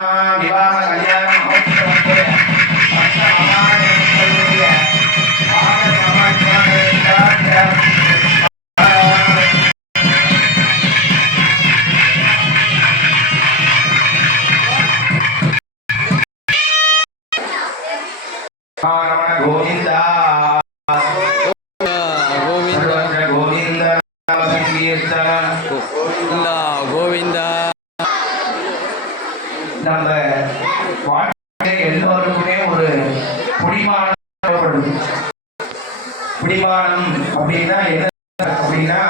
விவாக கல்யாண மகோத்சவத்துடைய கோவிந்தா கோவிந்த கோவிந்தா. நம்ம எல்லோருக்குமே ஒரு பிடிமானம். பிடிமானம் அப்படின்னா என்ன அப்படின்னா,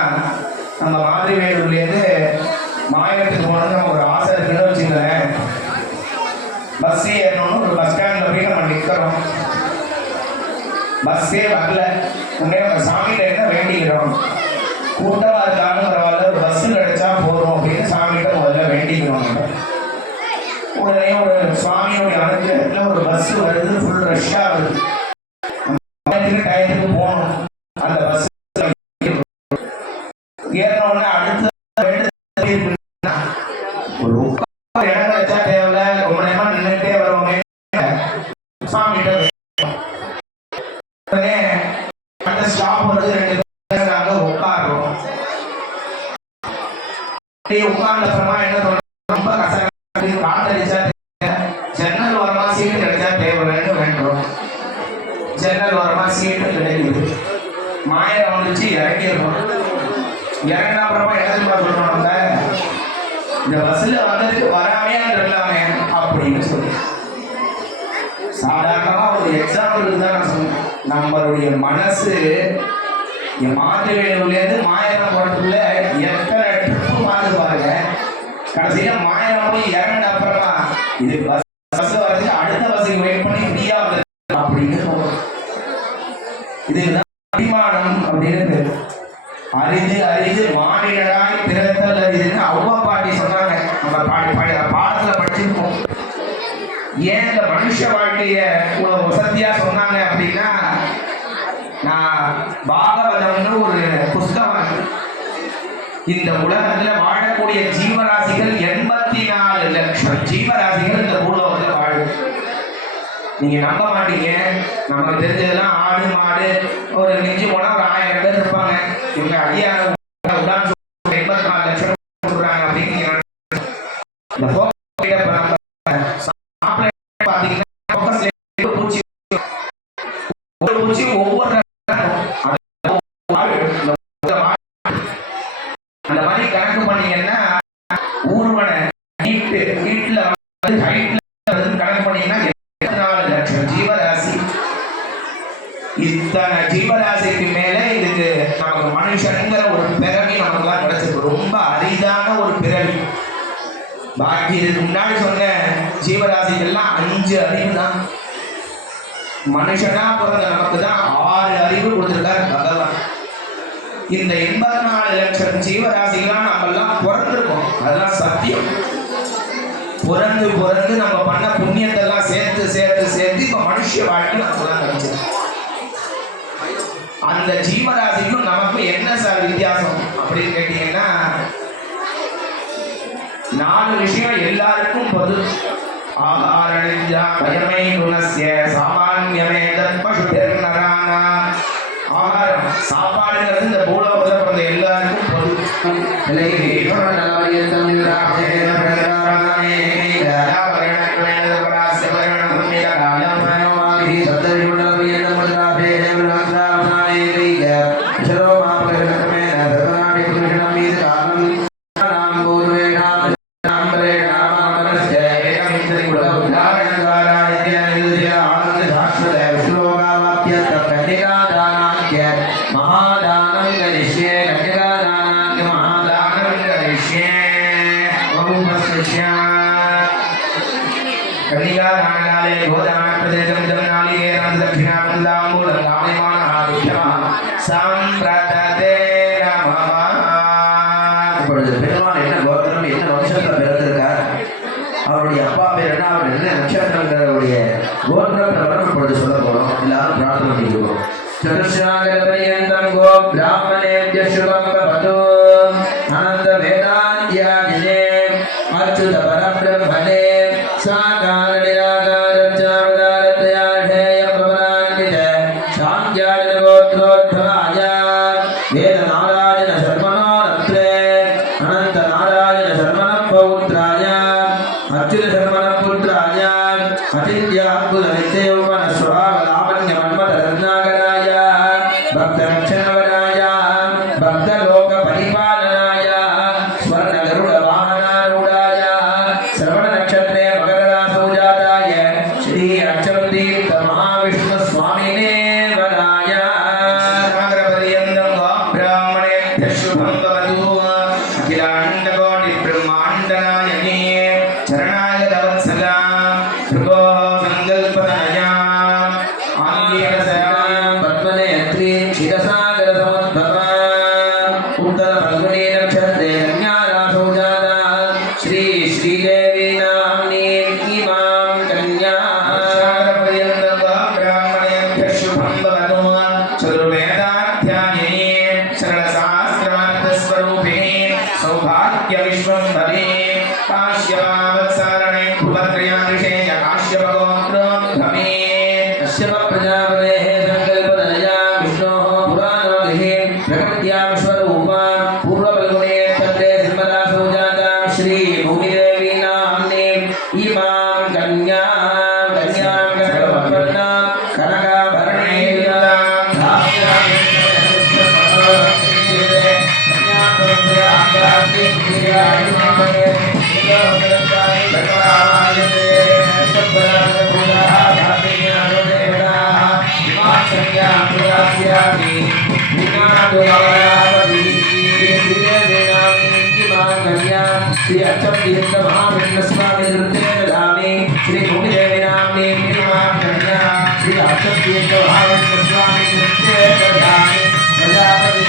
நம்ம மாதிரிவேலூர்லேருந்து மாயத்துக்கு போனது நம்ம ஒரு ஆசை இருக்குன்னு வச்சுக்கோங்களேன். பஸ்ஸே ஏறணும்னு ஒரு பஸ் ஸ்டாண்டில் போய் நம்ம நிற்கிறோம். பஸ்ஸே வரல, உடனே நம்ம சாமிகிட்ட என்ன வேண்டிக்கிறோம், கூட்டமாக இருக்காலும் பரவாயில்ல ஒரு பஸ்ஸு கிடைச்சா போகிறோம் அப்படின்னு சாமிகிட்ட முதல்ல வேண்டிக்கிறோம். உடனே ஒரு சுவாமியோடைய அனுகிரகத்தில் ஒரு பஸ் வருது, ஃபுல் ரஷ்ஷாக வருது. டயத்துக்கு போகணும். அந்த பஸ் ஏறினோடனே அடுத்த ஒரு இடம் கிடைச்சா தேவையில்ல, ரொம்ப நேரமா நின்றுட்டே வருவோமே சாமிகிட்ட. உடனே அந்த ஸ்டாப் வந்து 2 பேர் நாங்க உட்காடுறோம். உட்கார்ந்த அப்புறமா என்ன சொல்றோம், ரொம்ப கஷ்டம், காத்தடிச்சா ஜன்னல் ஓரமா சீட்டு கிடைச்சா தேவைன்னு வேண்டும். ஜன்னல் ஓரமா சீட்டு கிடைக்குது. மாயம் வந்துச்சு, இறங்கிடுறோம். இறங்கின அப்புறமா என்ன சொல்றோம், நம்ம இந்த பஸ்ல வந்துட்டு வராமே இருக்கலாமே அப்படின்னு சொல்லி சாதாரணமா ஒரு எக்ஸாம்பிளுக்கு தான் நான் சொன்னேன். நம்மளுடைய மனசு மாதிரிவேலூர்லேருந்து மாயரம் போறதுக்குள்ள எத்தனை ட்ரிப்பு பார்த்து பாருங்க. கடைசியில மாயரம் போய் இறங்கின அப்புறமா இது பஸ் வரது, அடுத்த பஸ்ஸுக்கு வெயிட் பண்ணி முடியாது அப்படின்னு சொல்றோம். இதுதான் அபிமானம் அப்படின்னு. அரிது அரிது மாநிலராய் பிறத்தல் அரிதுன்னு அவ்வா பாட்டி சொன்னாங்க. நம்ம பாடத்துல படிச்சிருக்கோம். ஏன் இந்த மனுஷ வாழ்க்கைய வசதியா சொன்னாங்க அப்படின்னா, நான் பாகவதம்னு ஒரு புஸ்தகம், இந்த உலகத்துல வாழக்கூடிய ஜீவராசிகள் 84 லட்சம் ஜீவராசிகள் இந்த பூலோகத்தில் வாழுது. நீங்க நம்ப மாட்டீங்க, நமக்கு தெரிஞ்சதெல்லாம் ஆடு மாடு ஒரு நெஞ்சு போனா ஒரு 1000 பேர் இருப்பாங்க. இவங்க அதிகார 84 லட்சம் சொல்றாங்க அப்படின்னு பூச்சி ஒவ்வொரு அந்த மாதிரி கணக்கு பண்ணீங்கன்னா ஊர்வன வீட்டுல கணக்கு பண்ணீங்கன்னா 84 லட்சம் ஜீவராசி. இத்தனை ஜீவராசிக்கு மேல இதுக்கு நமக்கு மனுஷனுங்கிற ஒரு பிறவி நமக்குலாம் கிடைச்சிருக்கு. ரொம்ப அரிதான ஒரு பிறவி. பாக்கி இதுக்கு முன்னாடி சொன்ன ஜீவராசிகள்லாம் 5 அறிவு தான். மனுஷனா பிறந்த நமக்கு தான் 6 அறிவு கொடுத்திருக்காரு பகவான். இந்த 84 லட்சம் ஜீவராசிகளாம் நம்ம எல்லாம் பிறந்திருக்கோம். அதெல்லாம் சத்தியம். பிறந்து பிறந்து நம்ம பண்ண புண்ணியத்தை எல்லாம் சேர்த்து சேர்த்து சேர்த்து இப்ப மனுஷ வாழ்க்கை நமக்குலாம் கிடைச்சிருக்கு. அந்த ஜீவராசிக்கும் நமக்கு என்ன சார் வித்தியாசம் அப்படின்னு கேட்டீங்கன்னா, 4 விஷயம் எல்லாருக்கும் பொது. ஆகாரணித்யா பயமே குணஸ்ய சாமான்யமே தத்பசுபிர்நரானா. ஆகாரம் சாப்பாடுங்கிறது இந்த பூலோகத்தில் பிறந்த எல்லாருக்கும் பொது. பெருமாள் என்ன கோத்திரம், என்ன வம்சத்துல பிறந்திருக்கார், அவருடைய அப்பா பேர் என்ன, அவர் என்ன நட்சத்திரங்களுடைய கோத்திரத்தை வரும் இப்பொழுது சொல்ல போறோம். எல்லாரும் பிரார்த்தனை பண்ணிக்கிறோம். சதுர்ஷாகரபரியந்தம் கோ பிராமணேப்ய சுபம் பவது அனந்த வேதாந்த்யாதினே அச்சுத பரபிரம்மணே अच्युत शर्मण पुत्राय अतिथ्याद्भुतनित्ययौवन स्वभावलावण्यमन्मथरत्नाकराय भक्तरक्षणवराय भक्तलोकपरिपालनाय स्वर्णगरुडवाहनारूढाय श्रवणनक्षत्रे मकररासौ जाताय श्री अक्षरदीप्तमहाविष्णुस्वामिने वराय सागरपर्यन्तं ब्राह्मणेभ्यः शुभं भवतु अखिलाण्डकोटिब्रह्माण्डनायके चरणाय तवत्सदा भृगोः सङ्कल्पतनया आङ्गीरसयां पद्मनेत्री क्षीरसागरसमुद्भवा उत्तरफल्गुनी नक्षत्रे कन्यारासौ जाता श्री श्रीदेवी नाम्नी इमां कन्या सागरपर्यन्तं ब्राह्मणेभ्यः शुभं भवतु चतुर्वेदाध्याये सरलशास्त्रार्थस्वरूपिणे सौभाग्यविश्वम्भरे काश्यपावत्सारणे भुवत्रयाऋषेय काश्यपगोत्रोद्भवे कश्यप प्रजापतेः सङ्कल्पतनया विष्णोः पुराणोदिः प्रकृत्या विश्वरूपा पूर्वफल्गुने नक्षत्रे सिंहरासौ जाता श्री भूमिदेवी नाम्नी इमां कन्या कन्यां कनकवर्णा कनकाभरणे श्री अच्युत महाविष्णुस्वामी नृत्ये श्री भूमिदेवी नाम्नी इमां कन्या श्री अच्युत महाविष्णुस्वामी नृत्ये प्रजापति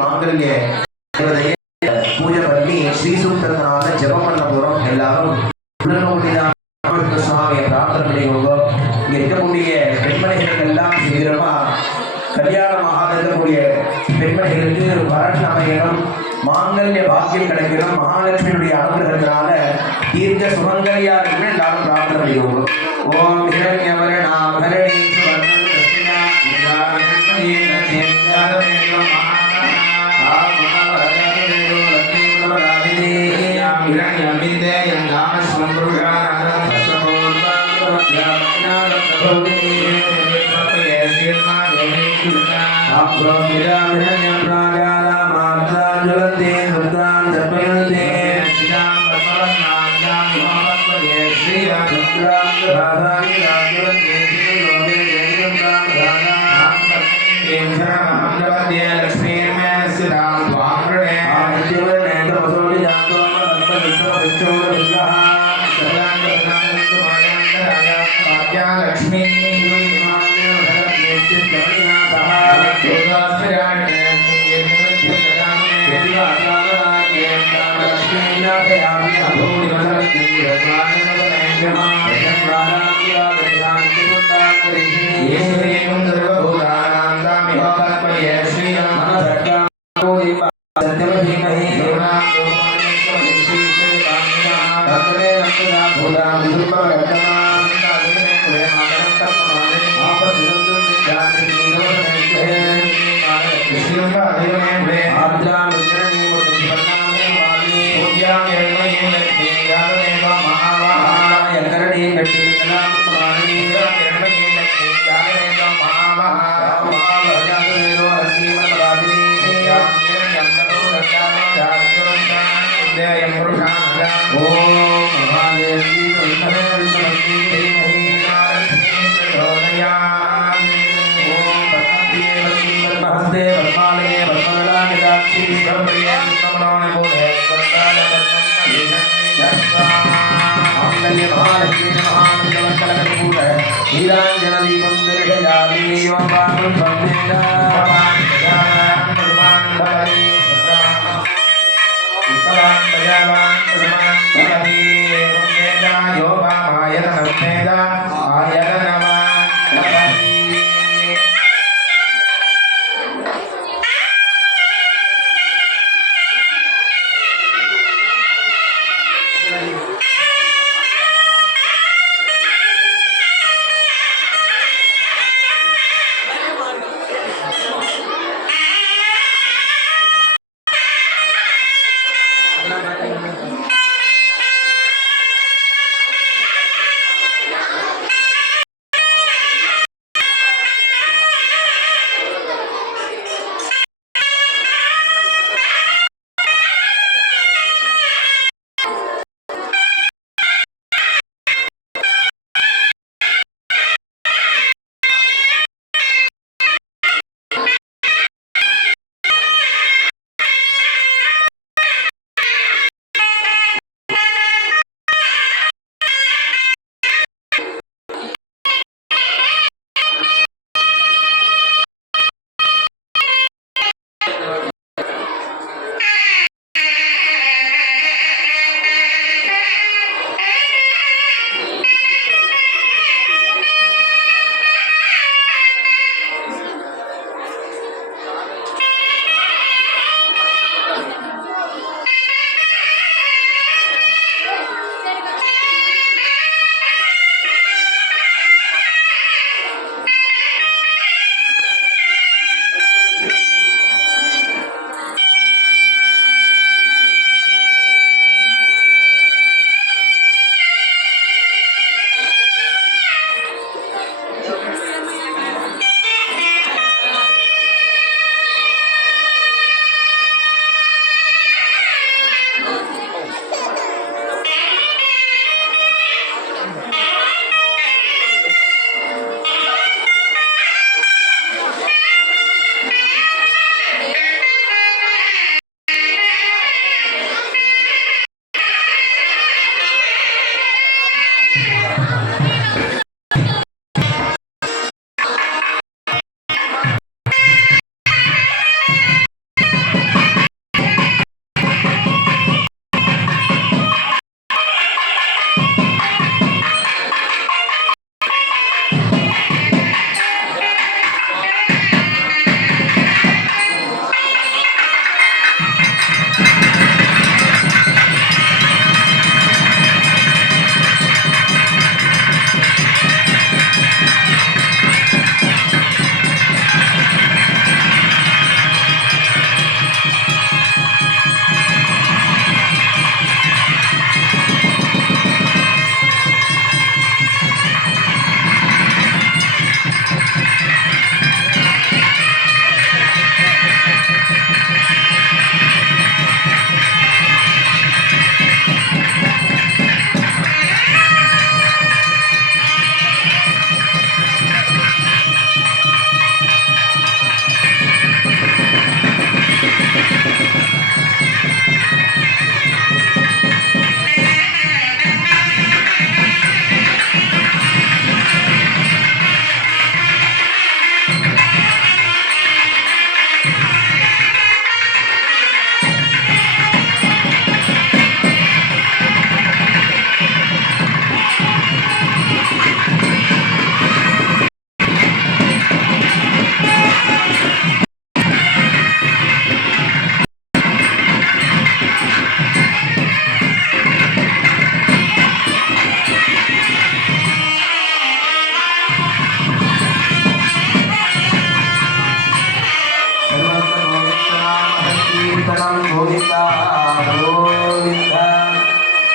மாங்கல்ய பூஜை பண்ணி ஸ்ரீ சூக்தத்தினால ஜெபம் பண்ண போறோம். எல்லாரும் சுவாமியை பிரார்த்தனை பண்ணிக்கோங்க. இங்க இருக்கக்கூடிய பெண்மணிகளுக்கு எல்லாம் சீக்கிரமா கல்யாணமாக இருக்கக்கூடிய பெண்மணிகளுக்கு வரன் அமையணும், மாங்கல்ய பாக்கியம் கிடைக்கணும், மகாலட்சுமியுடைய அனுகிரகத்தினால தீர்க்க சுமங்கலியா இருக்குன்னு எல்லாரும் பிரார்த்தனை பண்ணிக்கோங்க. ஓம் ஹிரண்யவரணாபரணி नीलांजन दीपं दर्शयामि योपानं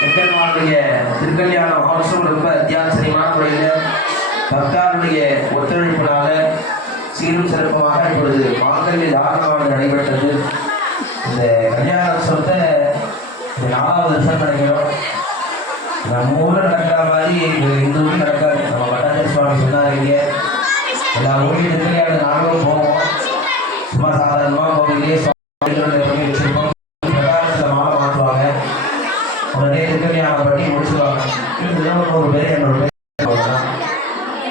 எம்பெருமானுடைய திருக்கல்யாண மகோத்சவம் ரொம்ப அத்தியாவசியமான முறையில் பக்தாருடைய ஒத்துழைப்பினால சீரும் சிறப்பமாக இப்பொழுது மாங்கல்ய தாரணமானது நடைபெற்றது. இந்த கல்யாண உற்சவத்தை 4வது வருஷம் நினைக்கிறோம். நம்ம ஊரில் நடக்கிற மாதிரி இந்த ஊரில் நடக்காது. நம்ம பட்டாச்சாரிய சுவாமி சொன்னாங்க, எல்லா ஊர்லேயும் திருக்கல்யாணம் நாங்களும் போவோம். சும்மா சாதாரணமாக கோவிலே சுவாமி வச்சிருப்போம். பிரகாரத்தில் மாலை மாற்றுவாங்க, உடனே திருக்கல்யாணம் பண்ணி முடிச்சுடுவாங்க. ஒரு பேர் என்னோட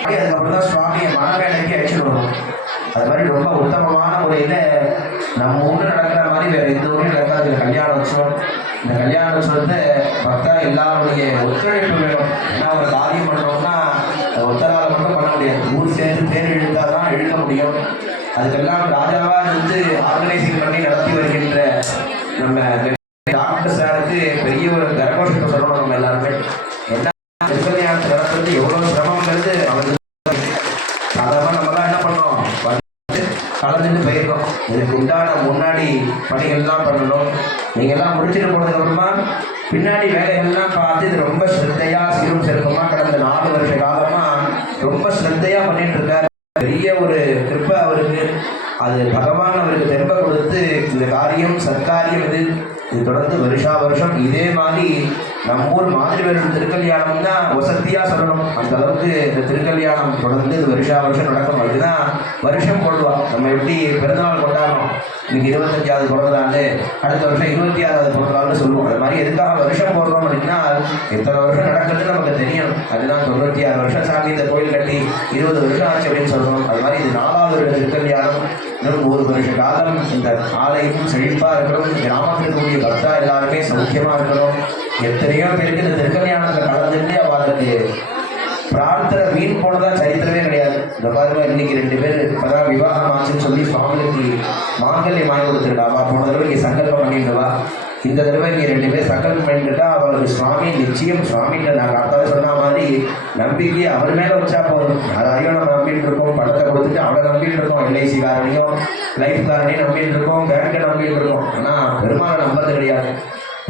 பேர் அதுக்கப்புறம் தான் சுவாமியை மனவேலைக்கு அழைச்சிட்டு வருவோம். அது மாதிரி ரொம்ப உத்தமமான முறையில் நம்ம ஊரில் நடக்கிற மாதிரி வேறு எந்த ஊரில் நடக்காது கல்யாண உற்சவம். இந்த கல்யாண உற்சவத்தை பக்தா எல்லாருடைய ஒத்துழைப்பு வேணும். ஏன்னா ஒரு காரியம் பண்ணுறோம்னா அது ஒத்தரால் மட்டும் பண்ண முடியாது. ஊர் சேர்ந்து பேர் இழுத்தால் தான் இழுக்க முடியும். அதுக்கெல்லாம் ராஜாவாக இருந்து ஆர்கனைசிங் பண்ணி நடத்தி வருகின்ற நம்ம டாக்டர் சாருக்கு பெரிய ஒரு கரகோஷத்தை சொல்லணும். நம்ம எல்லாருமே என்ன திருக்கல்யாணத்தை நடத்துறது எவ்வளோ சிரமங்கிறது அவங்களுக்கு சாதாரணமாக நம்மலாம் என்ன பண்ணோம், கலந்துட்டு போயிருக்கோம். இதுக்கு உண்டான முன்னாடி பணிகள்லாம் பண்ணணும். நீங்கள்லாம் முடிச்சுட்டு போனதுக்கப்புறமா பின்னாடி வேலைகள்லாம் பார்த்து இது ரொம்ப ஸ்ரத்தையாக சீரும் சிறப்புமாக கடந்த 4 வருஷ காலமாக ரொம்ப ஸ்ரத்தையாக பண்ணிட்டு இருக்காரு. பெரிய ஒரு கிருப்பை அவருக்கு. அது பகவான் அவருக்கு தெம்ப கொடுத்து இந்த காரியம் சத்காரியம் இது தொடர்ந்து வருஷம் இதே மாதிரி நம்ம ஊர் மாதிரி வேறு திருக்கல்யாணம் தான் வசதியாக சொல்லணும். அந்த அளவுக்கு இந்த திருக்கல்யாணம் தொடர்ந்து இது வருஷம் நடக்கும். அதுதான் வருஷம் கொள்வான். நம்ம எப்படி பிறந்தநாள் கொண்டாடுறோம், இன்னைக்கு 25வது பிறந்தநாள், அடுத்த வருஷம் 26வது பிறந்தநாள்னு சொல்லுவோம். அது மாதிரி எதுக்காக வருஷம் போடுறோம் அப்படின்னா எத்தனை வருஷம் நடக்குதுன்னு நமக்கு தெரியணும். அதுதான் 96 வருஷம் சாமி இந்த கோயில் கட்டி 20 வருஷம் ஆச்சு அப்படின்னு சொல்கிறோம். அது மாதிரி இது 4வது வருட திருக்கல்யாணம். இன்னும் 1 வருஷ காலம் இந்த ஆலயம் செழிப்பாக இருக்கணும். கிராமத்தில் இருக்கக்கூடிய பக்தா எல்லாருமே சௌக்கியமாக இருக்கணும். எத்தனையோ பேருக்கு இந்த திருக்கல்யாணத்தில் கலந்துட்டு அவளுக்கு பிரார்த்தனை வீண் போனதா சரித்திரமே கிடையாது. இந்த பாருங்க, இன்னைக்கு 2 பேர் இப்பதான் விவாகம் ஆச்சுன்னு சொல்லி சுவாமிக்கு மாங்கல்யம் வாங்கி கொடுத்துருக்காவா. போன தடவை இங்கே சங்கல்பம் பண்ணிட்டுவா. இந்த தடவை இங்கே 2 பேர் சங்கல்பம் பண்ணிட்டுட்டா அவளுக்கு சுவாமி நிச்சயம் சுவாமிகிட்ட நான் கரெக்டாக சொன்ன மாதிரி நம்பிக்கை அவர் மேலே வச்சா போதும். யாரையும் நம்ம நம்பிட்டு இருக்கோம், பணத்தை கொடுத்துட்டு அவளை நம்பிட்டு இருக்கோம், எல்ஐசி காரனையும் லைஃப் காரனையும் நம்பிட்டு இருக்கோம், பேங்கை நம்பிட்டு இருக்கோம். ஆனால் பெருமாளை நம்புறது கிடையாது.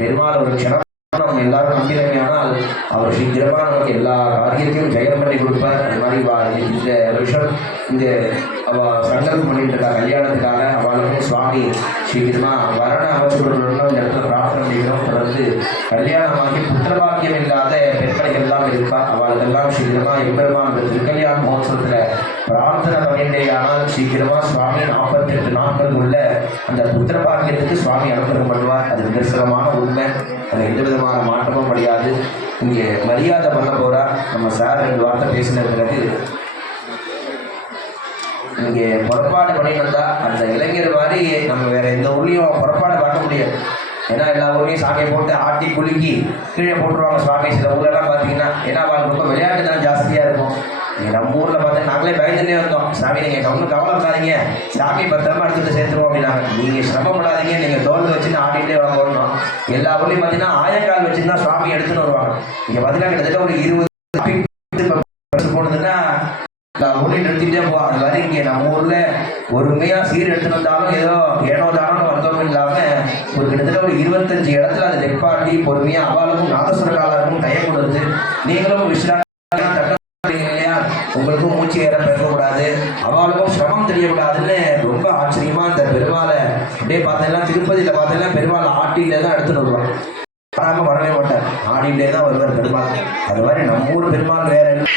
பெருமாள் ஒரு க்ஷணம் நம்ம எல்லாரும் நம்பினமையானால் அவர் சீக்கிரமாக நமக்கு எல்லா காரியத்தையும் ஜெயம் பண்ணி கொடுப்பார். அது மாதிரி இந்த வருஷம் இந்த அவள் சங்கல்பம் பண்ணிட்டு இருக்கா கல்யாணத்துக்காக. அவளுக்கும் சுவாமி சீக்கிரமாக வரண அமைச்சு கொடுக்கணும்னு இந்த இடத்துல பிரார்த்தனை பண்ணிக்கிறோம். தொடர்ந்து கல்யாணமாகி புத்திரபாக்கியம் இல்லாத பெண்கள் எல்லாம் இருக்கா. அவளுக்கெல்லாம் சீக்கிரமாக எம்பெருமான் அந்த திருக்கல்யாண மகோத்சவத்தில் பிரார்த்தனை பண்ணிட்டே ஆனால் சீக்கிரமாக சுவாமி 48 நாட்கள் உள்ள அந்த புத்திரபாக்கியத்துக்கு சுவாமி அனுகிரகம் பண்ணுவார். அது நிதர்சனமான உண்மை. அது எந்த விதமான மாற்றமும் கிடையாது. இங்கே மரியாதை பண்ண போகிறா. நம்ம சார் 2 வார்த்தை பேசின பிறகு இங்கே புறப்பாடு பண்ணிட்டு வந்தா அந்த இளைஞர் மாதிரி நம்ம வேற எந்த ஊர்லேயும் புறப்பாடு பார்க்க முடியாது. ஏன்னா எல்லா ஊர்லேயும் சாமியை போட்டு ஆட்டி குலுக்கி கீழே போட்டுருவாங்க சுவாமி. சில ஊர்லலாம் பார்த்தீங்கன்னா ஏன்னா அவங்களுக்கு ரொம்ப விளையாட்டு தான் ஜாஸ்தியாக இருக்கும். நம்ம ஊரில் பார்த்தா நாங்களே பயந்துட்டே வந்தோம், சாமி நீங்கள் ஒன்றும் கவலைப்படாதீங்க, சாமி பத்திரமா எடுத்துகிட்டு சேர்த்துருவோம் அப்படின்னாங்க. நீங்கள் சிரமப்படாதீங்க, நீங்கள் தோல் வச்சுன்னு ஆடிட்டே வரணும். எல்லா ஊர்லேயும் பார்த்தீங்கன்னா ஆயங்கால் வச்சுருந்தா சுவாமி எடுத்துன்னு வருவாங்க. இங்கே பார்த்தீங்கன்னா கிட்டத்தட்ட ஒரு 20 போனதுன்னா ஊரில் நிறுத்திட்டே போவோம். அது மாதிரி இங்கே நம்ம ஊரில் ஒருமையாக சீர் எடுத்துன்னு வந்தாலும் ஏனோ தானோ வந்தோம் இல்லாமல் ஒரு கிட்டத்தட்ட ஒரு 25 இடத்துல அதை நெற்பாட்டி பொறுமையாக அவளுக்கும் நாதசுரகாலருக்கும் டைம் கொடுத்து நீங்களும் விஸ்ரா இல்லையா, உங்களுக்கும் மூச்சு ஏற பெறக்கூடாது, அவளுக்கும் சிரமம் தெரியக்கூடாதுன்னு ரொம்ப ஆச்சரியமாக இந்த பெருமாளை அப்படியே பார்த்தீங்கன்னா திருப்பதியில் பார்த்தீங்கன்னா பெருமாள் ஆட்டிகிட்டே தான் எடுத்துன்னு வருவாங்க. ஆடாமல் வரவே மாட்டார், ஆடிகிட்டே தான் வருவார் பெருமாள். அது மாதிரி நம்ம ஊர் பெருமாள் வேற என்ன